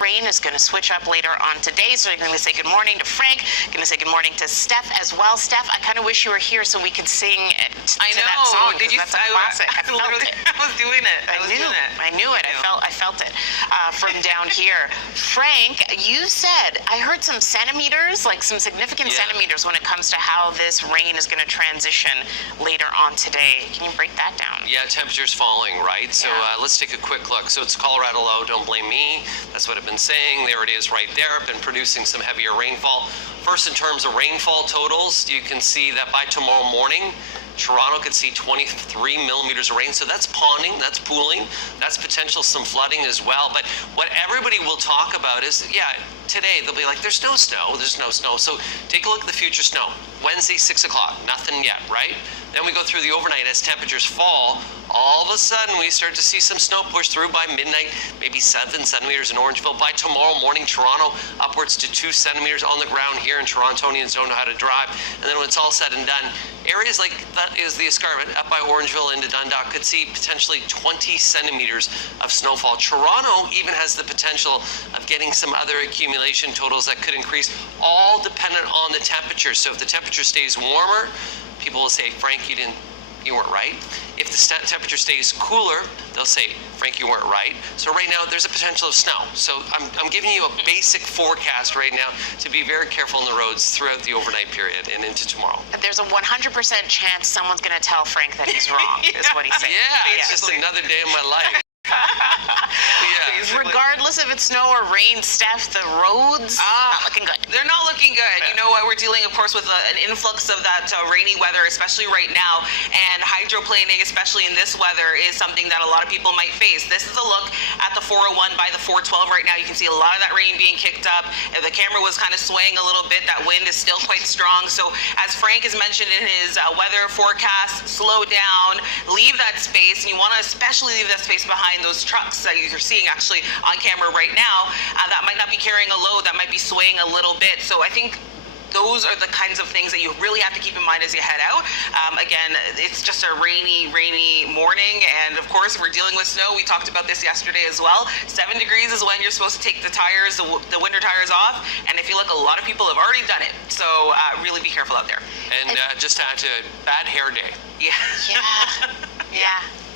Rain is going to switch up later on today, so I'm going to say good morning to Frank, going to say good morning to Steph as well. Steph, I kind of wish you were here so we could sing it to that song. Did you? That's a classic. I felt it. I was doing it. I knew it. I felt it from down here. Frank, you said, I heard some centimeters, like some significant centimeters when it comes to how this rain is going to transition later on today. Can you break that down? Yeah, temperature's falling, right? So let's take a quick look. So it's Colorado low, don't blame me. That's what I've been saying. There it is right there. I've been producing some heavier rainfall. First, in terms of rainfall totals, you can see that by tomorrow morning, Toronto could see 23 millimeters of rain. So that's ponding, that's pooling, that's potential some flooding as well. But what everybody will talk about is, today they'll be like, there's no snow, there's no snow. So take a look at the future snow. Wednesday, 6 o'clock, nothing yet, right? Then we go through the overnight as temperatures fall. All of a sudden, we start to see some snow push through by midnight, maybe 7 centimeters in Orangeville. By tomorrow morning, Toronto, upwards to 2 centimeters on the ground here in Torontonians don't know how to drive. And then when it's all said and done, areas like that is the escarpment up by Orangeville into Dundalk could see potentially 20 centimeters of snowfall. Toronto even has the potential of getting some other accumulation totals that could increase, all dependent on the temperature. So if the temperature stays warmer, people will say, Frank, you weren't right. If the temperature stays cooler, they'll say, Frank, you weren't right. So right now, there's a potential of snow. So I'm giving you a basic forecast right now to be very careful on the roads throughout the overnight period and into tomorrow. There's a 100% chance someone's going to tell Frank that he's wrong, is what he's saying. Yeah, it's just another day of my life. Regardless if it's snow or rain, Steph, the roads not looking good. They're not looking good. You know what? We're dealing, of course, with an influx of that rainy weather, especially right now. And hydroplaning, especially in this weather, is something that a lot of people might face. This is a look at the 401 by the 412 right now. You can see a lot of that rain being kicked up. The camera was kind of swaying a little bit. That wind is still quite strong. So as Frank has mentioned in his weather forecast, slow down, leave that space. And you want to especially leave that space behind those trucks that you're seeing actually on camera right now that might not be carrying a load, that might be swaying a little bit. So I think those are the kinds of things that you really have to keep in mind as you head out. Again, it's just a rainy morning, and of course we're dealing with snow. We talked about this yesterday as well. 7 degrees is when you're supposed to take the tires, the winter tires off, and I feel like a lot of people have already done it. So really be careful out there. And just to add to it, bad hair day. Yeah.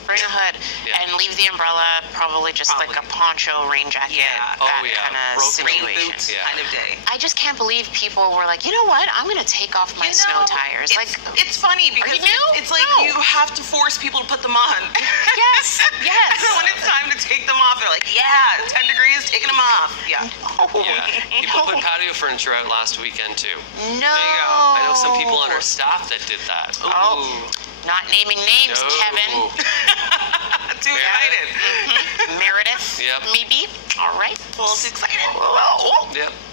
Bring a hood and leave the umbrella, probably just like a poncho, rain jacket, that kind of situation. Kind of day. I just can't believe people were like, you know what, I'm going to take off my snow tires. It's funny because it's like you have to force people to put them on. Yes. So when it's time to take them off, they're like, 10 degrees, taking them off. People put patio furniture out last weekend too. No. There you go. I know some people on our staff that did that. Not naming names, Kevin. Too excited. Meredith, maybe. All right. A little too excited.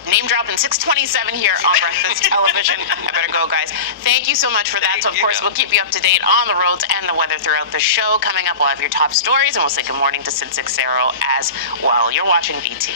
Name dropping 627 here on Breakfast Television. I better go, guys. Thank you so much for that. So, of course, we'll keep you up to date on the roads and the weather throughout the show. Coming up, we'll have your top stories, and we'll say good morning to Sid Sixero as well. You're watching BT.